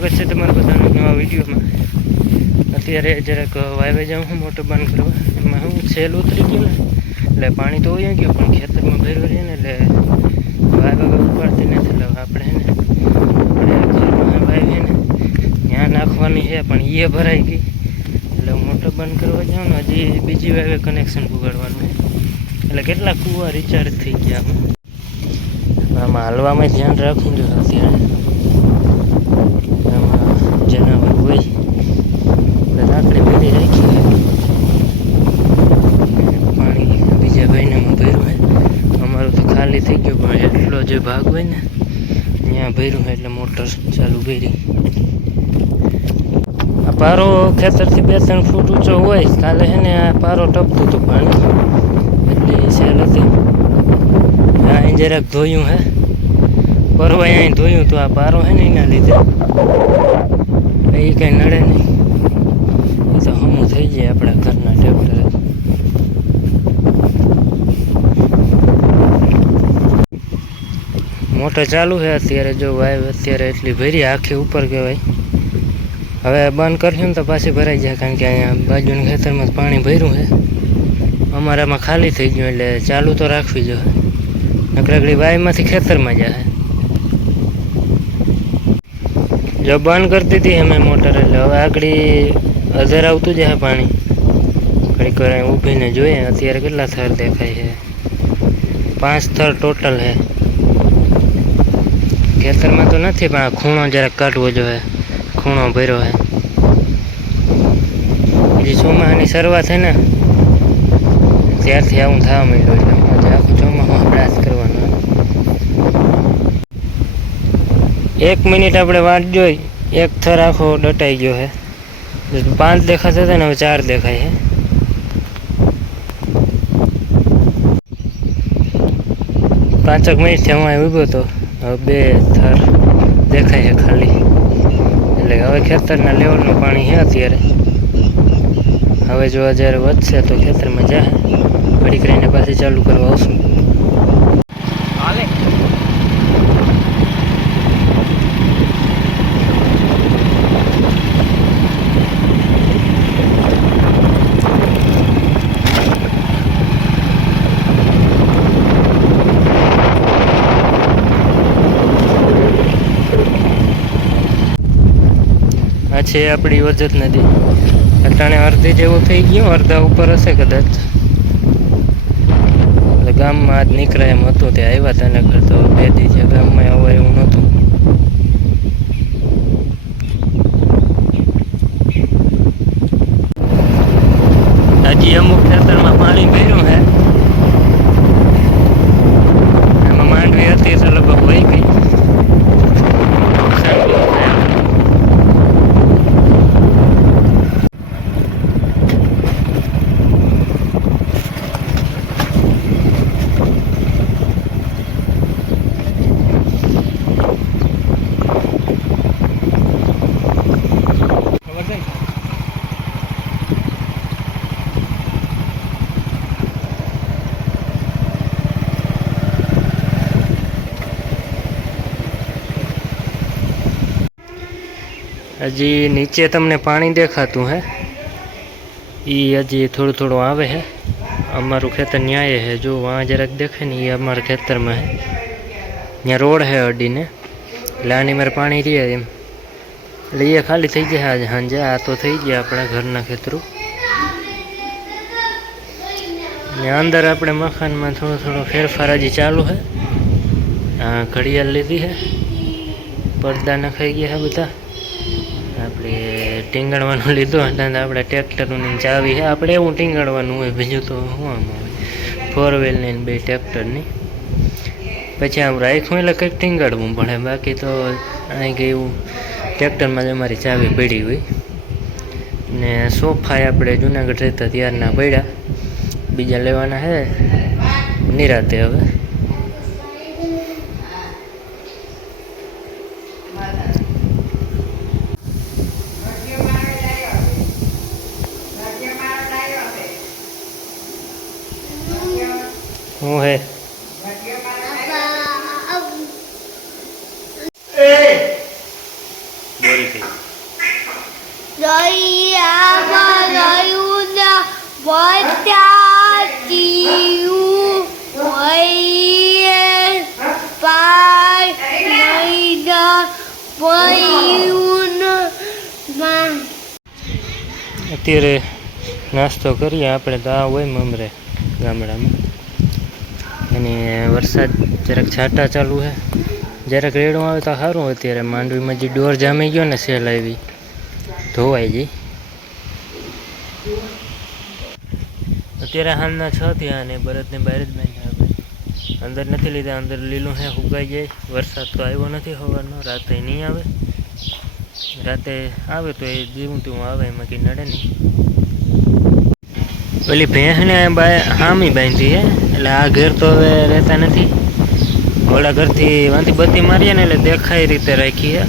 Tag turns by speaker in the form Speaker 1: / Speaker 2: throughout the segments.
Speaker 1: સ્વાગત છે તમારા બધાના નવા વિડીયોમાં. અત્યારે જરાક વાવે જાઉં હું મોટર બંધ કરવા. એમાં હું સેલ ઉતરી ગયું ને, એટલે પાણી તો હોય ગયું, પણ ખેતરમાં ભેરવું રહીએ ને એટલે વાવે ઉપાડતી નથી. એટલે આપણે ને, આપણે ઘરમાં ને, ત્યાં નાખવાની છે, પણ એ ભરાઈ ગઈ. એટલે હું મોટર બંધ કરવા જાઉં ને, હજી બીજી વાવે કનેક્શન બગાડવાનું એટલે કેટલા કૂવા રિચાર્જ થઈ ગયા આમાં હાલવામાં ધ્યાન રાખવું જોઈએ અત્યારે. જનાવર હોય. એટલે લાકડી બધી રાખી. પાણી બીજા ભાઈને માં ભર્યું હોય. અમારું તો ખાલી થઈ ગયું, પણ એટલો જે ભાગ હોય ને, ત્યાં ભર્યું હોય એટલે મોટર ચાલુ ભરી આ પારો ખેતરથી બે ત્રણ ફૂટ ઊંચો હોય, કાલે છે ને આ પારો ટપતું હતું પાણી. એટલે સેલ હતી. આ જરાક ધોયું હે. પરવાય અહીં ધોયું તો આ પારો હે ને એના લીધે. એ કંઈ નડે નહીં. એ તો હમું થઈ જાય આપણા ઘરના ટ્રેક્ટર મોટર ચાલુ છે અત્યારે, જો વાય અત્યારે એટલી ભરી આખી ઉપર કહેવાય. હવે બંધ કરશું ને તો પાછી ભરાઈ જાય, કારણ કે અહીંયા બાજુના ખેતરમાં પાણી ભર્યું છે. અમારામાં ખાલી થઈ ગયું, એટલે ચાલુ તો રાખવી જોઈએ. નકરકડી વાયમાંથી ખેતરમાં જાય. જો બંધ કરી દીધી અમે મોટર એટલે હવે આગળ અધર આવતું જાય પાણી ઘડીક વાર અહીં ઊભીને જોઈએ અત્યારે કેટલા થર દેખાય છે પાંચ થર ટોટલ છે ખેતરમાં તો નથી પણ આ ખૂણો જરાક કાઢવો જોઈએ ખૂણો ભર્યો છે હજી ચોમાસાની શરૂઆત છે ને ત્યારથી આવું થવા માંડ્યું એટલે આજે આખું ચોમાસું આપણે આજ કરવાનું. એક મિનિટ આપણે વાટ જોઈ. એક થર આખો ડટાઈ ગયો છે જો પાંચ દેખાતા હતા ને હવે ચાર દેખાય છે પાંચક મિનિટથી હું અહીં ઊભો હતો હવે બે થર દેખાય છે ખાલી એટલે હવે ખેતરના લેવલનું પાણી છે અત્યારે। હવે જો જ્યારે વધશે તો ખેતરમાં જાય ઘડીક રહીને પાછી ચાલુ કરવા આવશું હાલે આ છે આપણી વજત નદી અટાણે અડધી જેવો થઈ ગયું અડધા ઉપર હશે કદાચ. એટલે ગામમાં આજ નીકળાય એમ હતું તે આવ્યા હતા ને કરતો બે દી છે, ગામમાં આવો એવું નહોતું હજી અમુક ખેતરમાં પાણી ભર્યું છે એમાં માંડવી હતી તો લગભગ વહી ગઈ નુકસાન બહુ થયું. ખબર છે ને? હજી નીચે તમને પાણી દેખાતું હે. એ હજી થોડું થોડું આવે છે અમારું ખેતર ન્યાય છે જો વાં જરાક દેખાય ને એ અમારા ખેતરમાં છે ત્યાં રોડ છે અડીને. એટલે આની મારે પાણી રહે એમ. એટલે એ ખાલી થઈ જાય આજે સાંજે આ તો થઈ ગયા આપણા ઘરના ખેતરો. ને અંદર આપણે મકાનમાં થોડો થોડો ફેરફાર હજી ચાલુ છે ઘડિયાળ લીધી છે પડદા નખાઈ ગયા બધા. આપણે ટીંગણવાનું લીધું અને આપણે ટ્રેક્ટરની ચાવી છે. આપણે એવું ટીંગણવાનું હોય, બીજું તો શું આમ આવે ફોર વ્હીલની બે ટ્રેક્ટરની પછી આમ રાખ્યું એટલે કંઈક ટીંગાડવું પડે. બાકી તો અહીં કે એવું ટ્રેક્ટરમાં જ અમારી ચાવી પડી હોય. ને સોફાએ આપણે જુનાગઢ રહેતા ત્યારના પડ્યા. બીજા લેવાના છે. નિરાતે હવે હું હે બોલતી
Speaker 2: દરિયામાં રહ્યું પાર
Speaker 1: અત્યારે નાસ્તો કરીએ આપણે તો આ હોય મમરે ગામડામાં. અને વરસાદ જરાક છાંટા ચાલુ છે. જરાક રેડું આવે તો સારું અત્યારે માંડવીમાં જે ડોર જામી ગયો ને સેલ આવી. ધોવાઈ જઈ અત્યારે હાલના છ થયા અને ભરતને બહાર જ આપણે અંદર નથી લીધા, અંદર લીલું હે ઉગાઈ જાય વરસાદ તો આવ્યો નથી સવારનો રાતે નહીં આવે. રાતે આવે તો એ જેવું તેવું આવે, એમાં કંઈ નડે નહીં. પેલી ભેંસને બાય હામી બાંધી છે એટલે આ ઘેર તો હવે રહેતા નથી. ઓલા ઘરથી વાંથી બત્તી મારીએ ને એટલે દેખાય રીતે રાખીએ.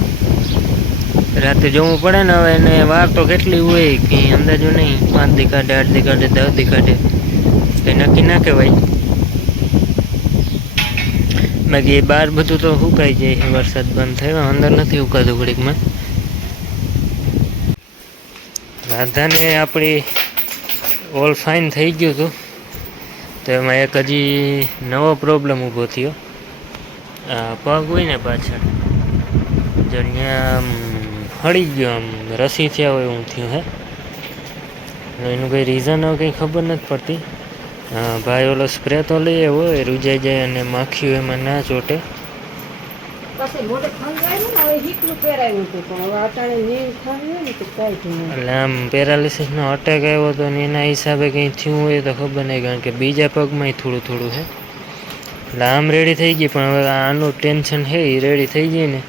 Speaker 1: રાતે જોવું પડે ને હવે એને વાર તો કેટલી હોય કે અંદાજો નહીં. પાંચ દી કાઢે આઠ દી કાઢે દસ દી કાઢે કંઈ નક્કી ના કહેવાય. બાકી બહાર બધું તો સુકાઈ જાય. છે વરસાદ બંધ થયો, અંદર નથી સુકાતું ઘડીકમાં રાધાને આપણી ઓલ ફાઇન થઈ ગયું હતું. તો એમાં એક હજી નવો પ્રોબ્લેમ ઊભો થયો. પગ હોય ને પાછળ. જો આમ હળી ગયો આમ રસી થયા હોય એવું થયું હે? એનું કંઈ રીઝન કંઈ ખબર નથી પડતી. ભાઈ ઓલો સ્પ્રે તો લઈએ હોય રૂજાઈ જાય અને માખીઓ એમાં ના ચોટે. એટલે આમ પેરાલિસિસનો અટેક આવ્યો હતો ને એના હિસાબે કંઈ થયું હોય તો ખબર નહીં કારણ કે બીજા પગમાંય થોડું થોડું છે એટલે આમ રેડી થઈ ગઈ પણ હવે આનું ટેન્શન છે એ રેડી થઈ ગઈ ને.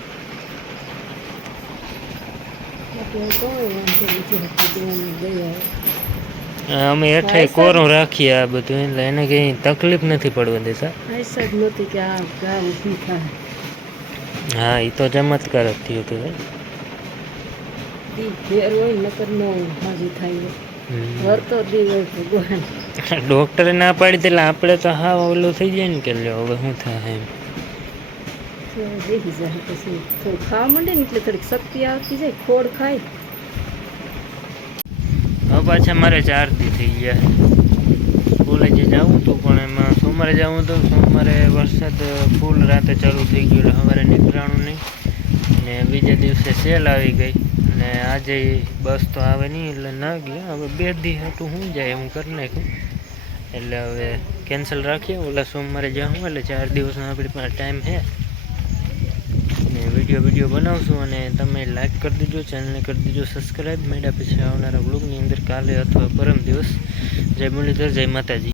Speaker 1: અમે હેઠે કોરું રાખીએ આ બધું એટલે એને કંઈ તકલીફ નથી પડવા દેતા હા એ તો ચમત્કાર જ થયો હતો
Speaker 3: વરતો દી હોય ભગવાન.
Speaker 1: ડોક્ટરે ના પાડી એટલે આપણે તો હા ઓલું થઈ જાય ને કે લ્યો હવે શું થાય એમ.
Speaker 3: દેખી જાય પછી. થોડું ખાવા માંડે ને એટલે થોડીક શક્તિ આવતી જાય ખોડ ખાય.
Speaker 1: હવે પાછા મારે ચાર દી થઈ ગયા. કોલેજે જવું હતું પણ એમાં સોમવારે જવું હતું સોમવારે વરસાદ ફૂલ રાતે ચાલુ થઈ ગયો એટલે સવારે નીકળવાનું નહીં. ને બીજા દિવસે સેલ આવી ગઈ. અને આજે બસ તો આવે નહીં એટલે ના ગયા હવે બે દી હતું શું જાય હું કરી નાખ્યું. એટલે હવે કેન્સલ રાખીએ. ઓલા સોમવારે જાઉં એટલે ચાર દિવસનો આપણી પાસે ટાઈમ છે. ને વીડિયો વીડિયો બનાવશું અને તમે લાઈક કરી દેજો ચેનલને કરી દેજો સબસ્ક્રાઈબ મળ્યા પછી આવનારા બ્લોગની અંદર કાલે અથવા પરમ દિવસ. જય મુરલીધર, જય માતાજી.